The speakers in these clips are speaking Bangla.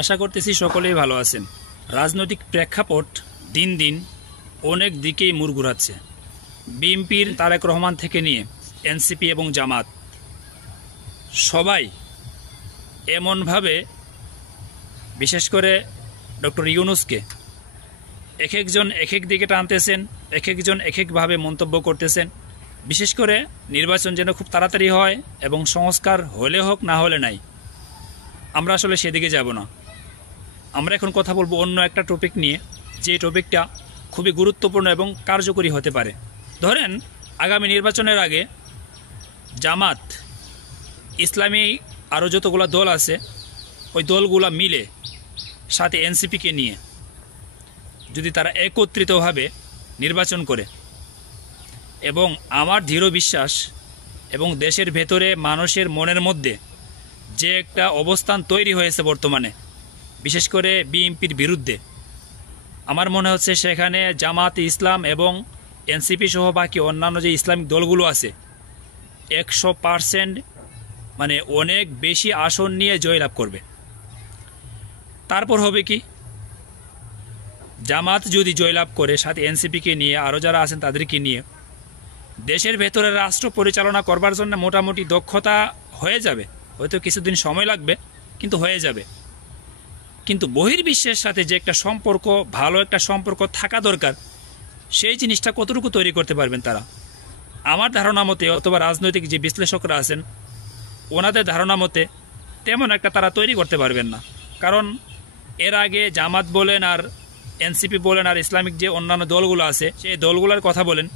আশা করতেছি সকলেই ভালো আছেন। রাজনৈতিক প্রেক্ষাপট দিন দিন অনেক দিকেই মুড় ঘুরাচ্ছে। বিএনপির তারেক রহমান থেকে নিয়ে এনসিপি এবং জামাত সবাই এমনভাবে, বিশেষ করে ডক্টর ইউনূসকে এক একজন এক এক দিকে টানতেছেন, এক একজন এক একভাবে মন্তব্য করতেছেন। বিশেষ করে নির্বাচন যেন খুব তাড়াতাড়ি হয় এবং সংস্কার হলে হোক না হলে নাই, আমরা আসলে সেদিকে যাব না। আমরা এখন কথা বলবো অন্য একটা টপিক নিয়ে, যে টপিকটা খুবই গুরুত্বপূর্ণ এবং কার্যকরী হতে পারে। ধরেন আগামী নির্বাচনের আগে জামাত, ইসলামী আরও যতগুলো দল আছে, ওই দলগুলো মিলে সাথে এনসিপিকে নিয়ে যদি তারা একত্রিতভাবে নির্বাচন করে, এবং আমার দৃঢ় বিশ্বাস এবং দেশের ভেতরে মানুষের মনের মধ্যে যে একটা অবস্থান তৈরি হয়েছে বর্তমানে, বিশেষ করে বিএনপির বিরুদ্ধে, আমার মনে হচ্ছে সেখানে জামাত ইসলাম এবং এনসিপি সহ বাকি অন্যান্য যে ইসলামিক দলগুলো আছে 100% মানে অনেক বেশি আসন নিয়ে জয়লাভ করবে। তারপর হবে কি, জামাত যদি জয়লাভ করে সাথে এনসিপিকে নিয়ে আরও যারা আছেন তাদেরকে নিয়ে দেশের ভেতরে রাষ্ট্র পরিচালনা করবার জন্য মোটামুটি দক্ষতা হয়ে যাবে। হয়তো কিছুদিন সময় লাগবে, কিন্তু হয়ে যাবে। কিন্তু বহির্বিশ্বের সাথে যে একটা সম্পর্ক, ভালো একটা সম্পর্ক থাকা দরকার, সেই জিনিসটা কতটুকু তৈরি করতে পারবেন তারা? আমার ধারণা মতে, অথবা রাজনৈতিক যে বিশ্লেষকরা আছেন ওনাদের ধারণা মতে তেমন একটা তারা তৈরি করতে পারবেন না। কারণ এর আগে জামাত বলেন আর এনসিপি বলেন আর ইসলামিক যে অন্যান্য দলগুলো আছে সেই দলগুলোর কথা বলেন,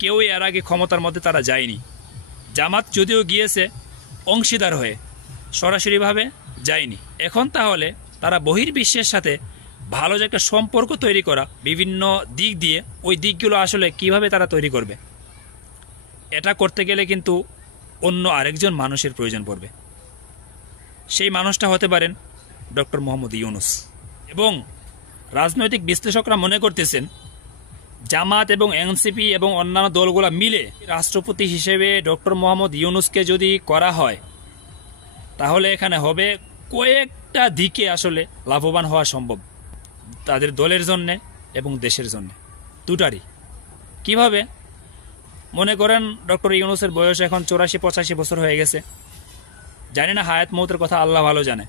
কেউই এর আগে ক্ষমতার মধ্যে তারা যায়নি। জামাত যদিও গিয়েছে অংশীদার হয়ে, সরাসরিভাবে যায়নি। এখন তাহলে তারা বহির্বিশ্বের সাথে ভালো যে একটা সম্পর্ক তৈরি করা, বিভিন্ন দিক দিয়ে ওই দিকগুলো আসলে কিভাবে তারা তৈরি করবে, এটা করতে গেলে কিন্তু অন্য আরেকজন মানুষের প্রয়োজন পড়বে। সেই মানুষটা হতে পারেন ডক্টর মোহাম্মদ ইউনূস। এবং রাজনৈতিক বিশ্লেষকরা মনে করতেছেন জামাত এবং এনসিপি এবং অন্যান্য দলগুলো মিলে রাষ্ট্রপতি হিসেবে ডক্টর মোহাম্মদ ইউনূসকে যদি করা হয়, তাহলে এখানে হবে কয়েকটা দিকে আসলে লাভবান হওয়া সম্ভব, তাদের দলের জন্যে এবং দেশের জন্যে, দুটারই। কিভাবে? মনে করেন ডক্টর ইউনূসের বয়স এখন 84-85 বছর হয়ে গেছে। জানি না হায়াত মৌতের কথা, আল্লাহ ভালো জানে।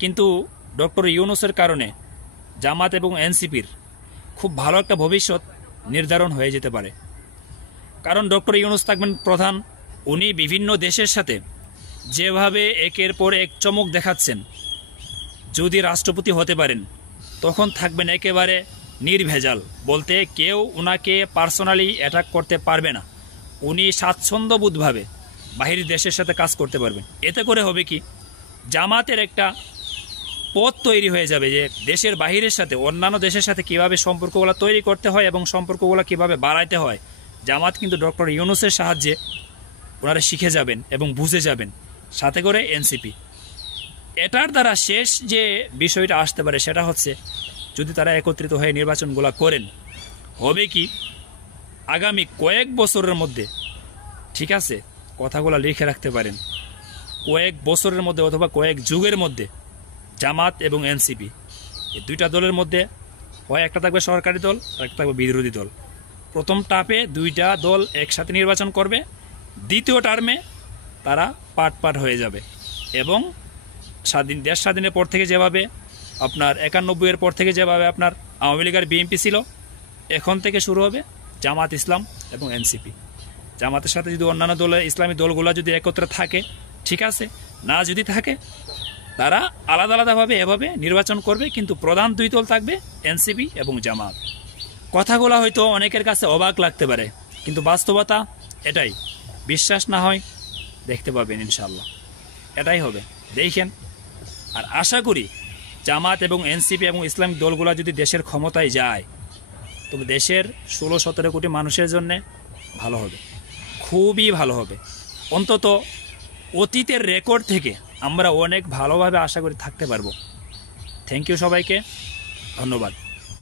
কিন্তু ডক্টর ইউনূসের কারণে জামাত এবং এনসিপির খুব ভালো একটা ভবিষ্যৎ নির্ধারণ হয়ে যেতে পারে। কারণ ডক্টর ইউনূস থাকবেন প্রধান, উনি বিভিন্ন দেশের সাথে যেভাবে একের পর এক চমক দেখাচ্ছেন, যদি রাষ্ট্রপতি হতে পারেন তখন থাকবেন একেবারে নির্ভেজাল, বলতে কেউ ওনাকে পার্সোনালি অ্যাটাক করতে পারবে না। উনি স্বাচ্ছন্দ্যবোধভাবে বাহিরের দেশের সাথে কাজ করতে পারবেন। এতে করে হবে কি, জামাতের একটা পথ তৈরি হয়ে যাবে যে দেশের বাহিরের সাথে, অন্যান্য দেশের সাথে কীভাবে সম্পর্কগুলো তৈরি করতে হয় এবং সম্পর্কগুলো কীভাবে বাড়াইতে হয়। জামাত কিন্তু ডক্টর ইউনূসের সাহায্যে ওনারা শিখে যাবেন এবং বুঝে যাবেন, সাথে করে এনসিপি। এটার দ্বারা শেষ যে বিষয়টা আসতে পারে সেটা হচ্ছে, যদি তারা একত্রিত হয়ে নির্বাচনগুলো করেন, হবে কি, আগামী কয়েক বছরের মধ্যে, ঠিক আছে, কথাগুলো লিখে রাখতে পারেন, কয়েক বছরের মধ্যে অথবা কয়েক যুগের মধ্যে জামাত এবং এনসিপি এই দুইটা দলের মধ্যে হয় একটা থাকবে সরকারি দল আর একটা থাকবে বিরোধী দল। প্রথম টাপে দুইটা দল একসাথে নির্বাচন করবে, দ্বিতীয় টার্মে তারা পাট পাট হয়ে যাবে। এবং দেশ স্বাধীনের পর থেকে যেভাবে আপনার 91-এর পর থেকে যেভাবে আপনার আওয়ামী লীগ আর বিএনপি ছিল, এখন থেকে শুরু হবে জামাত, ইসলাম এবং এনসিপি। জামাতের সাথে যদি অন্যান্য দলের ইসলামী দলগুলো যদি একত্রে থাকে ঠিক আছে, না যদি থাকে তারা আলাদা আলাদাভাবে এভাবে নির্বাচন করবে, কিন্তু প্রধান দুই দল থাকবে এনসিপি এবং জামাত। কথাগুলো হয়তো অনেকের কাছে অবাক লাগতে পারে, কিন্তু বাস্তবতা এটাই। বিশ্বাস না হয় দেখতে পাবেন, ইনশাল্লাহ এটাই হবে, দেখেন। আর আশা করি জামাত এবং এনসিপি এবং ইসলামিক দলগুলো যদি দেশের ক্ষমতায় যায়, তবে দেশের 16-17 কোটি মানুষের জন্য ভালো হবে, খুবই ভালো হবে। অন্তত অতীতের রেকর্ড থেকে আমরা অনেক ভালোভাবে আশা করি থাকতে পারবো। থ্যাংক ইউ সবাইকে, ধন্যবাদ।